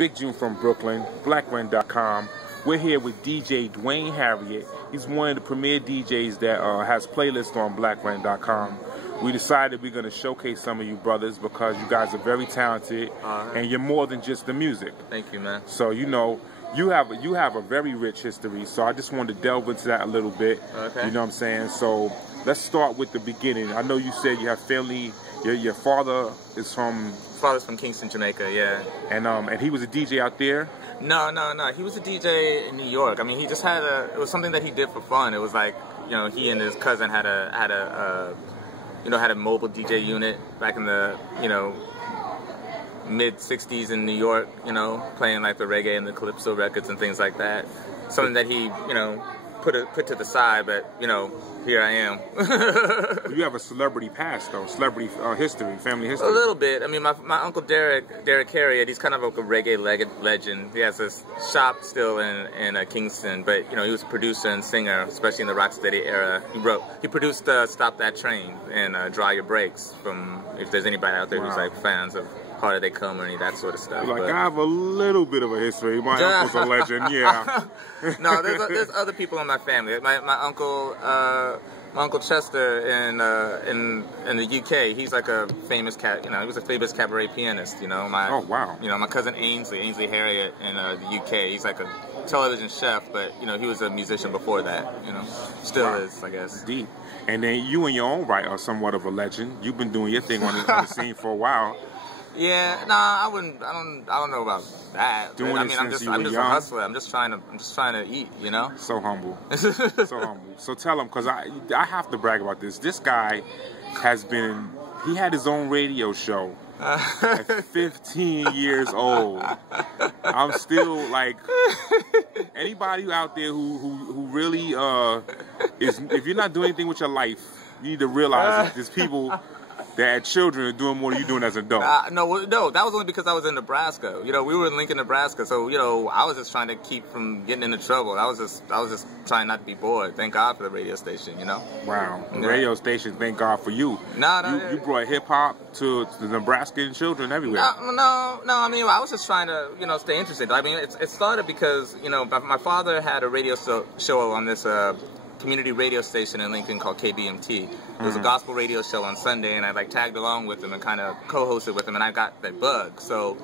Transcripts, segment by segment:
Big June from Brooklyn, Blacren.com. We're here with DJ Duane Harriott. He's one of the premier DJs that has playlists on Blacren.com. We decided we're going to showcase some of you brothers because you guys are very talented and you're more than just the music. Thank you, man. So, you know, you have a very rich history, so I just wanted to delve into that a little bit. Okay. You know what I'm saying? So let's start with the beginning. I know you said you have family. Your father is from... Father's from Kingston, Jamaica, yeah. And he was a DJ out there? No. He was a DJ in New York. I mean, he just had it was something that he did for fun. It was like, you know, he and his cousin had a mobile DJ unit back in the, you know, mid-'60s in New York, you know, playing like the reggae and the calypso records and things like that. Something that he, you know, put to the side, but, you know, here I am. You have a celebrity past, though, celebrity history, family history. A little bit. I mean, my uncle Derek Harriott, he's kind of like a reggae legend. He has this shop still in Kingston, but, you know, he was a producer and singer, especially in the Rocksteady era. He produced Stop That Train and Dry Your Brakes, from, if there's anybody out there who's like fans of Harder They Come or any of that sort of stuff. Like, I have a little bit of a history. My uncle's a legend, yeah. No, there's other people in my family. My uncle Chester in the UK, he's like a famous he was a famous cabaret pianist. You know, oh wow. You know, my cousin Ainsley Harriott in the UK, he's like a television chef, but you know, he was a musician before that. You know, still is, I guess. Deep. And then you, in your own right, are somewhat of a legend. You've been doing your thing on the scene for a while. Yeah, nah, I don't know about that. Doing I mean, I'm just a hustler. I'm just trying to eat, you know. So humble, so humble. So tell him, because I have to brag about this. This guy he had his own radio show at 15 years old. I'm still like, anybody out there who really if you're not doing anything with your life, you need to realize that there's people that children are doing more than you're doing as an adult. No, that was only because I was in Nebraska. You know, we were in Lincoln, Nebraska, so, you know, I was just trying to keep from getting into trouble. I was just trying not to be bored. Thank God for the radio station, you know? Wow. The radio station, thank God for you. You brought hip-hop to the Nebraskan children everywhere. No, I mean, I was just trying to, you know, stay interested. I mean, it started because, you know, my father had a radio show on this community radio station in Lincoln called KBMT. It was a gospel radio show on Sunday, and I like tagged along with him and kind of co-hosted with him, and I got that bug. So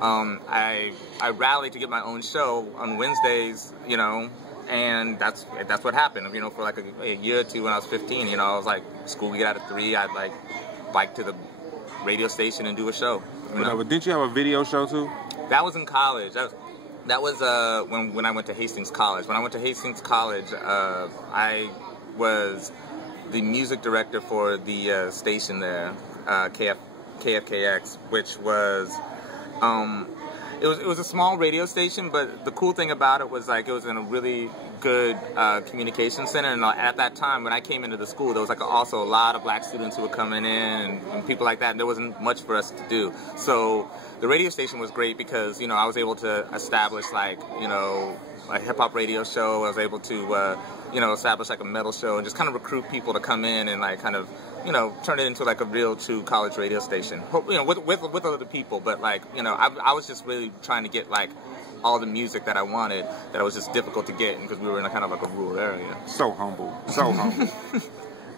I rallied to get my own show on Wednesdays, you know, and that's what happened. You know, for like a year or two when I was 15, you know, I was like, school we get out at 3, I'd like bike to the radio station and do a show. But didn't you have a video show too? That was in college. That was when I went to Hastings College. When I went to Hastings College, I was the music director for the station there, KFKX, which was it was a small radio station, but the cool thing about it was like it was in a really good communication center. And at that time, when I came into the school, there was like also a lot of black students who were coming in and people like that, and there wasn't much for us to do. So the radio station was great because, you know, I was able to establish like, you know, a hip-hop radio show. I was able to, you know, establish like a metal show and just kind of recruit people to come in and like kind of, you know, turn it into like a real true college radio station. You know, with other people, but like, you know, I was just really trying to get like all the music that I wanted that was just difficult to get because we were in a kind of like a rural area. So humble, so humble.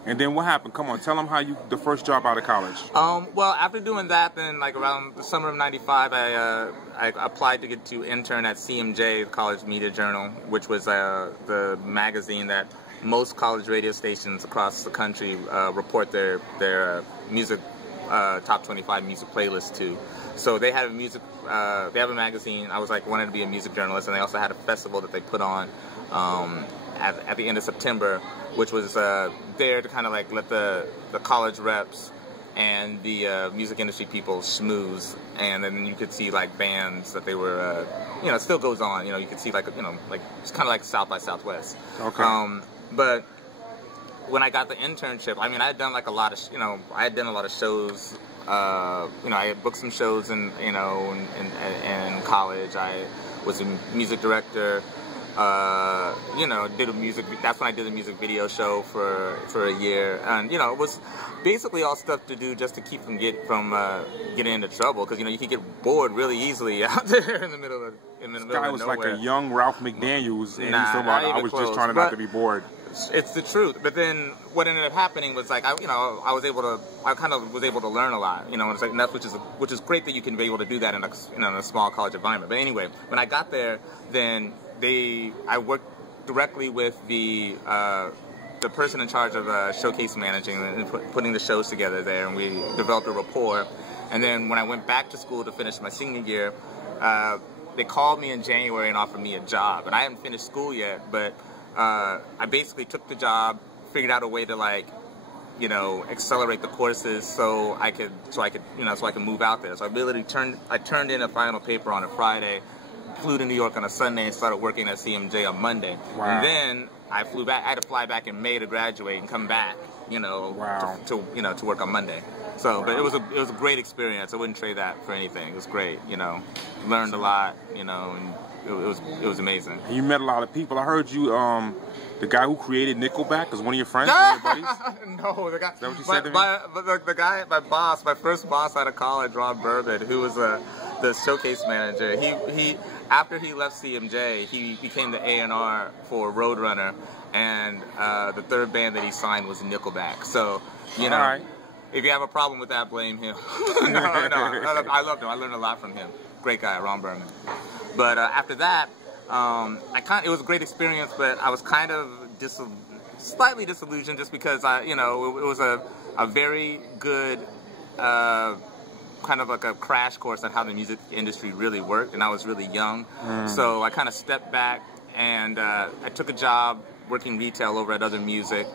And then what happened? Come on, tell them how the first job out of college. Well, after doing that, then like around the summer of '95, I applied to get to intern at CMJ, the College Media Journal, which was the magazine that most college radio stations across the country report their music top 25 music playlists to. So they had they have a magazine. I was like wanted to be a music journalist, and they also had a festival that they put on at the end of September, which was there to kind of like let the college reps and the music industry people schmooze, and then you could see like bands that they were, you know, it still goes on. You know, you could see like, you know, like it's kind of like South by Southwest. Okay. But when I got the internship, I mean, I had done like a lot of, you know, I had done a lot of shows. You know, I had booked some shows in college. I was a music director You know, did a music. That's when I did a music video show for a year, and you know, it was basically all stuff to do just to keep from getting into trouble, because you know you can get bored really easily out there in the middle of This guy was like a young Ralph McDaniels, and he's talking about I was just trying not to be bored. It's the truth. But then what ended up happening was like I was able to learn a lot. You know, and it's like, and that's which is great that you can be able to do that in a small college environment. But anyway, when I got there, then I worked directly with the person in charge of showcase managing and putting the shows together there, and we developed a rapport. And then when I went back to school to finish my senior year, they called me in January and offered me a job. And I hadn't finished school yet, but I basically took the job, figured out a way to accelerate the courses so I could move out there. So I turned in a final paper on a Friday, flew to New York on a Sunday, and started working at CMJ on Monday. Wow. And then I flew back. I had to fly back in May to graduate and come back. Wow. to work on Monday. So, wow. But it was a great experience. I wouldn't trade that for anything. It was great. Learned a lot. And it was amazing. You met a lot of people. I heard you. The guy who created Nickelback is one of your friends, one of your buddies? No, the guy. Is that what you said to me? The guy, my first boss out of college, Ron Burbid, who was the showcase manager. He after he left CMJ, he became the A&R for Roadrunner, and the third band that he signed was Nickelback. So, All right. If you have a problem with that, blame him. No, I loved him. I learned a lot from him. Great guy, Ron Burbid. But after that, it was a great experience, but I was kind of slightly disillusioned just because it was a very good kind of like a crash course on how the music industry really worked, and I was really young. So I kind of stepped back, and I took a job working retail over at Other Music,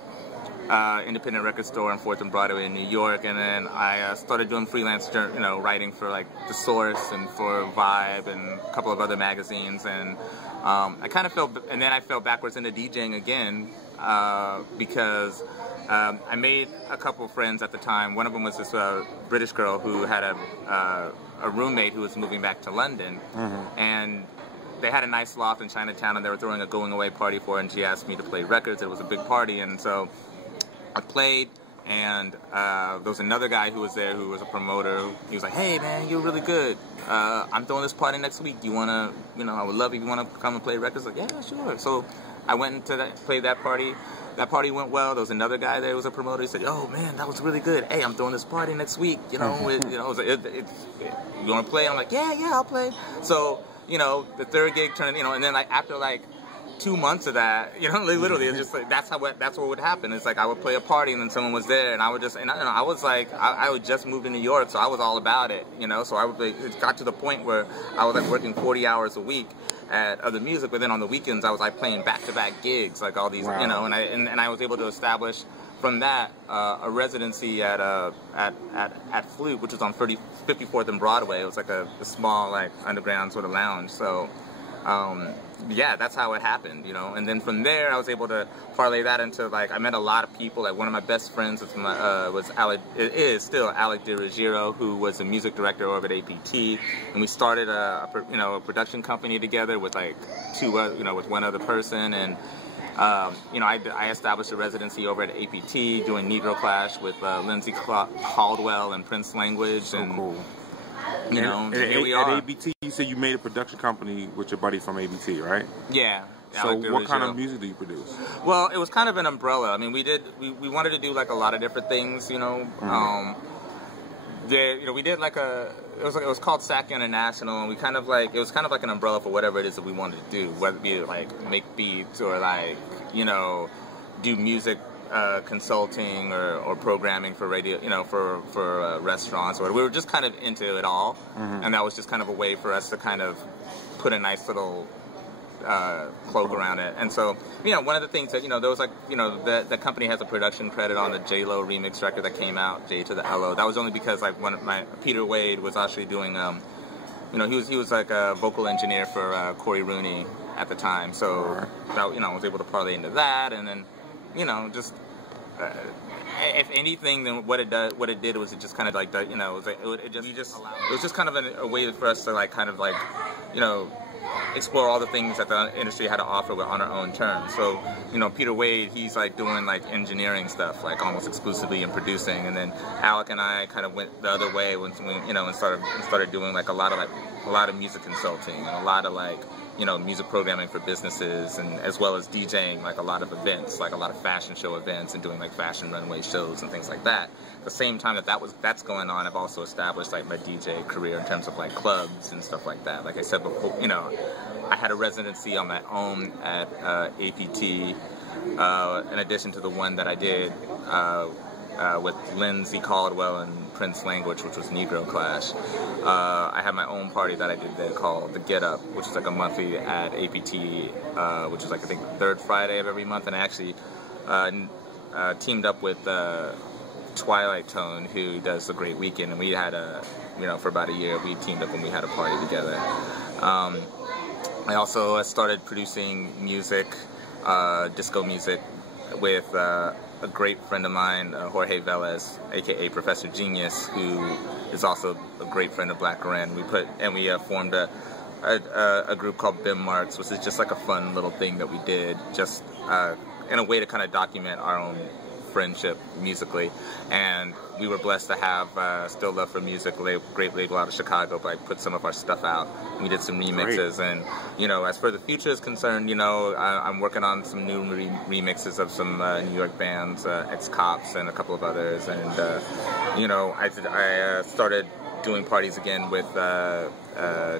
independent record store on 4th and Broadway in New York, and then I started doing freelance, writing for like The Source and for Vibe and a couple of other magazines, and then I fell backwards into DJing again because I made a couple of friends at the time. One of them was this British girl who had a roommate who was moving back to London, and they had a nice loft in Chinatown, and they were throwing a going away party for her, and she asked me to play records. It was a big party, and so I played, and there was another guy who was there who was a promoter. He was like, "Hey man, you're really good. I'm throwing this party next week. You wanna, I would love if you wanna come and play records." Like, yeah, sure. So I went to played that party. That party went well. There was another guy there who was a promoter. He said, "Oh man, that was really good. Hey, I'm throwing this party next week. You wanna play?" I'm like, "Yeah, I'll play." So the third gig turned, and then after 2 months of that, literally, it's just that's what would happen. It's like I would play a party and then someone was there, and I would just, I was like, I would just moved to New York, so I was all about it, so it got to the point where I was working 40 hours a week at Other Music, but then on the weekends I was playing back-to-back gigs, all these, wow. and I was able to establish from that a residency at Flute, which was on 54th and Broadway. It was a small underground sort of lounge. So yeah, that's how it happened, And then from there, I was able to parlay that into I met a lot of people. One of my best friends was Alec. It is still Alec DiRuggiero, who was a music director over at APT, and we started a production company together with with one other person, and I established a residency over at APT doing Negro Clash with Lindsay Caldwell and Prince Language, so and cool. here we are. At ABT, you said you made a production company with your buddy from ABT, right? Yeah. So what kind of music do you produce? Well, it was kind of an umbrella. I mean, we wanted to do a lot of different things, we did it was called SAC International, and we kind of it was kind of like an umbrella for whatever it is that we wanted to do, whether it be make beats or do music consulting or programming for radio, for restaurants, or we were just kind of into it all, and that was just kind of a way for us to kind of put a nice little cloak around it. And so, one of the things that, there was the company has a production credit on the J-Lo remix record that came out, J to the L-O. That was only because one of Peter Wade was actually doing, he was a vocal engineer for Corey Rooney at the time. So, I was able to parlay into that, and then, just if anything, then what it did was it just kind of it was just kind of a way for us to explore all the things that the industry had to offer on our own terms. So, you know, Peter Wade, he's like doing like engineering stuff, like almost exclusively in producing, and then Alec and I kind of went the other way when you know, and started doing like a lot of music consulting and a lot of like, you know, music programming for businesses, and as well as DJing like a lot of events, like a lot of fashion show events, and doing like fashion runway shows and things like that. At the same time that's going on, I've also established like my DJ career in terms of like clubs and stuff like that. Like I said before, you know, I had a residency on my own at APT, in addition to the one that I did with Lindsay Caldwell and Prince Language, which was Negro Clash. I had my own party that I did there called The Get Up, which is like a monthly at APT, which is like I think the third Friday of every month, and I actually teamed up with Twilight Tone, who does a great weekend, and we had you know, for about a year we teamed up and we had a party together. I also started producing music, disco music, with a great friend of mine, Jorge Velez, aka Professor Genius, who is also a great friend of Blacren. We formed a group called BIM Marks, which is just like a fun little thing that we did, just in a way to kind of document our own friendship musically. And we were blessed to have Still Love for Music, great label out of Chicago, but I put some of our stuff out. We did some remixes. Great. And, you know, as for the future is concerned, you know, I'm working on some new remixes of some New York bands, Ex-Cops and a couple of others. And, you know, I started doing parties again with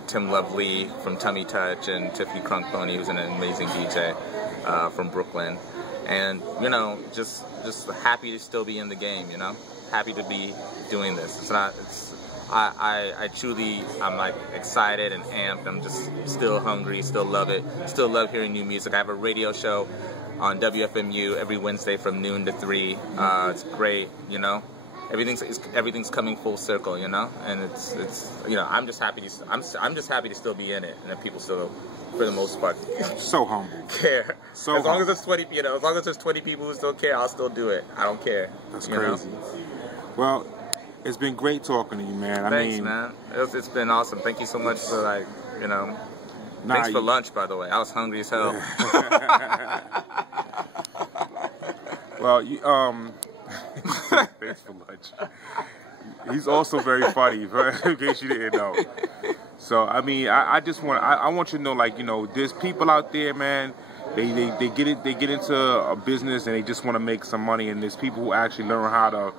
Tim Lovely from Tummy Touch and Tiffany Crunkboney, who's an amazing DJ from Brooklyn. And, you know, just happy to still be in the game, you know? Happy to be doing this. I truly, I'm like excited and amped. I'm just still hungry, still love it. Still love hearing new music. I have a radio show on WFMU every Wednesday from noon to 3. It's great, you know? Everything's coming full circle, you know? And it's you know, I'm just happy to still be in it, and that people still, for the most part, so humble, care. So as long as there's 20, you know, as long as there's 20 people who still care, I'll still do it. I don't care. That's crazy. Know? Well, it's been great talking to you, man. Thanks, man. It's been awesome. Thank you so much for, like, you know. Thanks for lunch, by the way. I was hungry as hell. Well, thanks for lunch. He's also very funny, in case you didn't know. So, I mean, I just want you to know, like, you know, there's people out there, man. They get into a business and they just want to make some money, and there's people who actually learn how to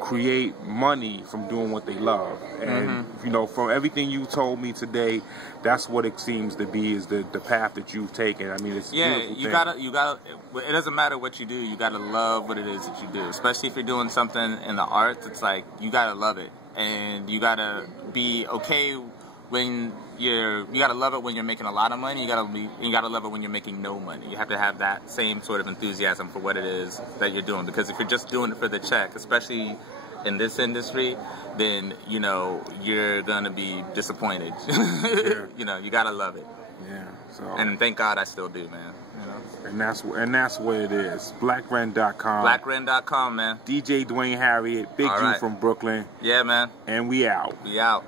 create money from doing what they love. And you know, from everything you told me today, that's what it seems to be, is the path that you've taken. I mean, it's you gotta it doesn't matter what you do, you gotta love what it is that you do, especially if you're doing something in the arts. It's like, you gotta love it, and you gotta be okay when you gotta love it when you're making a lot of money. You gotta love it when you're making no money. You have to have that same sort of enthusiasm for what it is that you're doing, because if you're just doing it for the check, especially in this industry, then, you know, you're gonna be disappointed. Yeah. You know, you gotta love it. Yeah. So. And thank God I still do, man. You know? And that's what it is. Blacren.com. Blacren.com, man. DJ Duane Harriott, Big G from Brooklyn. Yeah, man. And we out. We out.